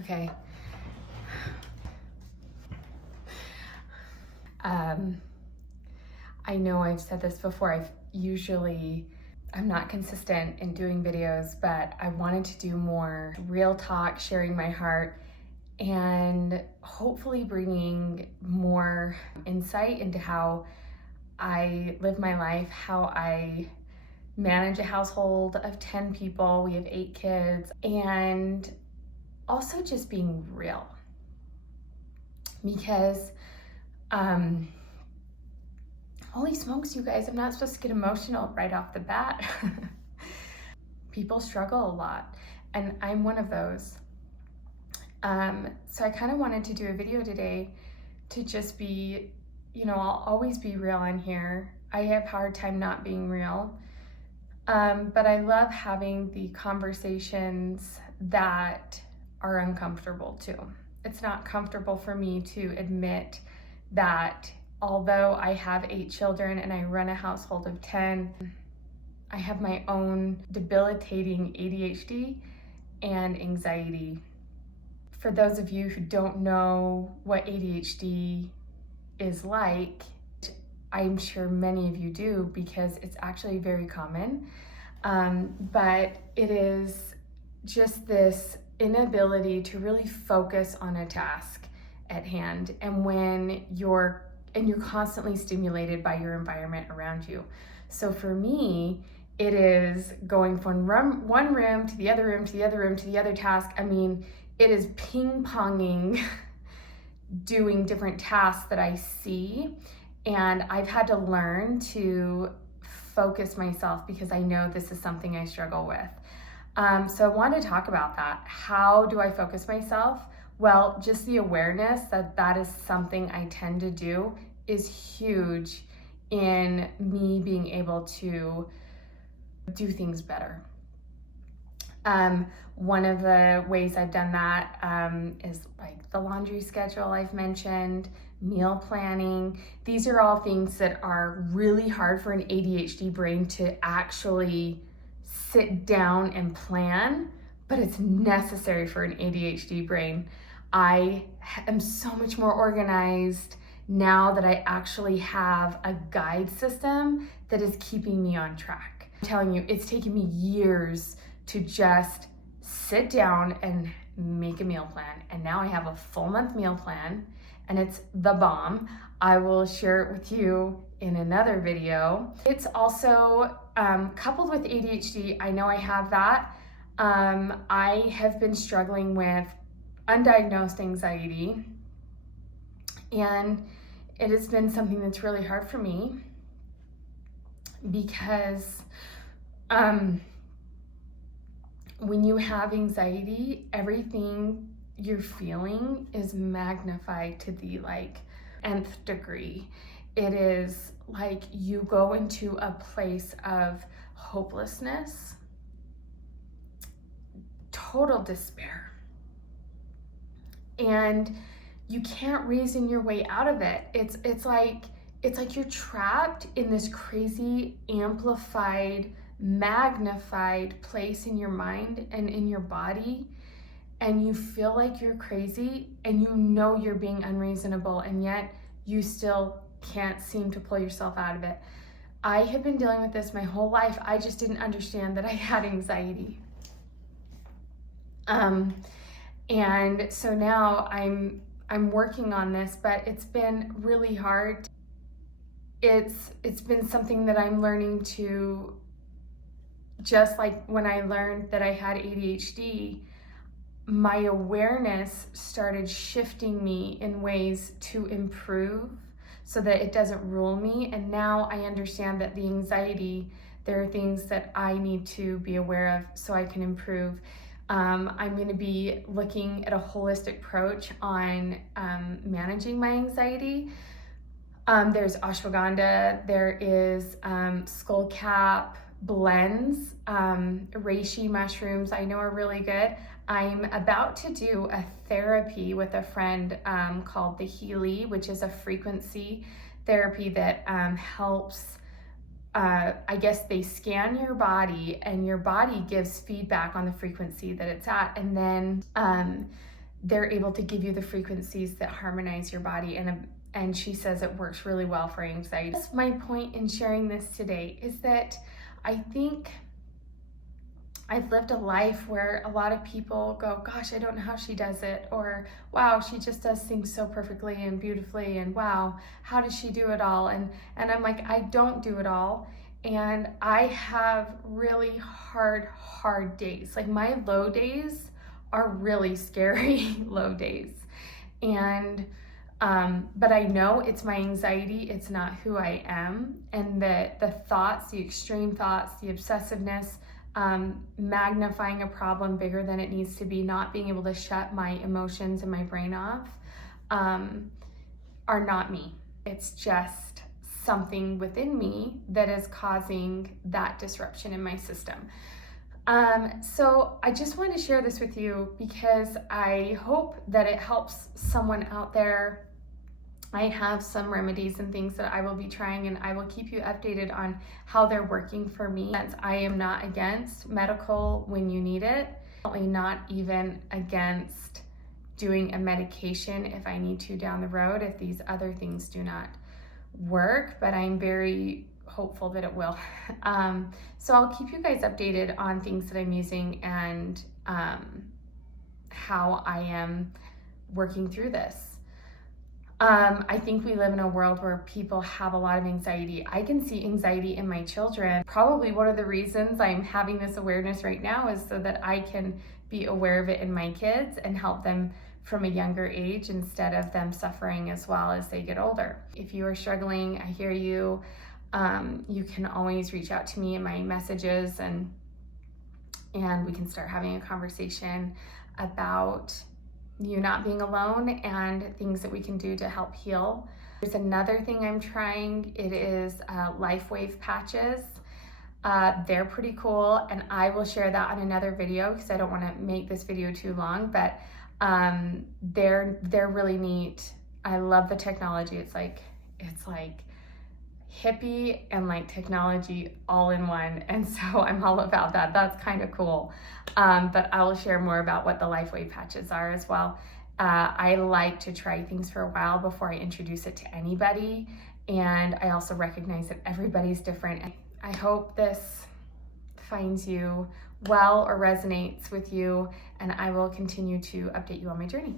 Okay. I know I've said this before. I'm not consistent in doing videos, but I wanted to do more real talk, sharing my heart, and hopefully bringing more insight into how I live my life, how I manage a household of 10 people. We have 8 kids, and also just being real. Because holy smokes, you guys, I'm not supposed to get emotional right off the bat. People struggle a lot, and I'm one of those. So I kind of wanted to do a video today to just be, I'll always be real on here. I have a hard time not being real. But I love having the conversations that are uncomfortable too. It's not comfortable for me to admit that although I have 8 children and I run a household of 10, I have my own debilitating ADHD and anxiety. For those of you who don't know what ADHD is like, I'm sure many of you do because it's actually very common. But it is just this inability to really focus on a task at hand, and when you're constantly stimulated by your environment around you. So for me, it is going from one room to the other room to the other room to the other task. I mean, it is ping-ponging doing different tasks that I see, and I've had to learn to focus myself because I know this is something I struggle with. So I want to talk about that. How do I focus myself? Well, just the awareness that that is something I tend to do is huge in me being able to do things better. One of the ways I've done that is like the laundry schedule I've mentioned, meal planning. These are all things that are really hard for an ADHD brain to actually sit down and plan, but it's necessary for an ADHD brain. I am so much more organized now that I actually have a guide system that is keeping me on track. I'm telling you, it's taken me years to just sit down and make a meal plan. And now I have a full month meal plan, and it's the bomb. I will share it with you in another video. It's also coupled with ADHD. I know I have that. I have been struggling with undiagnosed anxiety, and it has been something that's really hard for me because when you have anxiety, everything you're feeling is magnified to the nth degree. It is like you go into a place of hopelessness, total despair, and you can't reason your way out of it. It's like you're trapped in this crazy, amplified, magnified place in your mind and in your body, and you feel like you're crazy, and you know you're being unreasonable, and yet you still can't seem to pull yourself out of it. I have been dealing with this my whole life. I just didn't understand that I had anxiety. And so now I'm working on this, but it's been really hard. It's been something that I'm learning to, just like when I learned that I had ADHD, my awareness started shifting me in ways to improve so that it doesn't rule me. And now I understand that the anxiety, there are things that I need to be aware of so I can improve. I'm going to be looking at a holistic approach on managing my anxiety. There's ashwagandha, there is skullcap blends, reishi mushrooms I know are really good. I'm about to do a therapy with a friend called the Healy, which is a frequency therapy that helps, I guess they scan your body and your body gives feedback on the frequency that it's at, and then they're able to give you the frequencies that harmonize your body, and she says it works really well for anxiety. That's my point in sharing this today, is that I think I've lived a life where a lot of people go, gosh, I don't know how she does it, or wow, she just does things so perfectly and beautifully, and wow, how does she do it all? And I'm like, I don't do it all, and I have really hard days. Like, my low days are really scary low days, and but I know it's my anxiety, it's not who I am, and that the thoughts, the extreme thoughts, the obsessiveness, magnifying a problem bigger than it needs to be, not being able to shut my emotions and my brain off, are not me. It's just something within me that is causing that disruption in my system. So I just wanted to share this with you because I hope that it helps someone out there. I have some remedies and things that I will be trying, and I will keep you updated on how they're working for me. I am not against medical when you need it. I'm not even against doing a medication if I need to down the road, if these other things do not work, but I'm very hopeful that it will. So I'll keep you guys updated on things that I'm using and how I am working through this. I think we live in a world where people have a lot of anxiety. I can see anxiety in my children. Probably one of the reasons I'm having this awareness right now is so that I can be aware of it in my kids and help them from a younger age instead of them suffering as well as they get older. If you are struggling, I hear you. You can always reach out to me in my messages, and we can start having a conversation about you not being alone and things that we can do to help heal. There's another thing I'm trying. It is LifeWave patches. They're pretty cool, and I will share that on another video because I don't want to make this video too long, but they're really neat. I love the technology. It's like hippie and like technology all in one, and so I'm all about that. That's kind of cool. But I will share more about what the LifeWave patches are as well. I like to try things for a while before I introduce it to anybody, and I also recognize that everybody's different. I hope this finds you well or resonates with you, and I will continue to update you on my journey.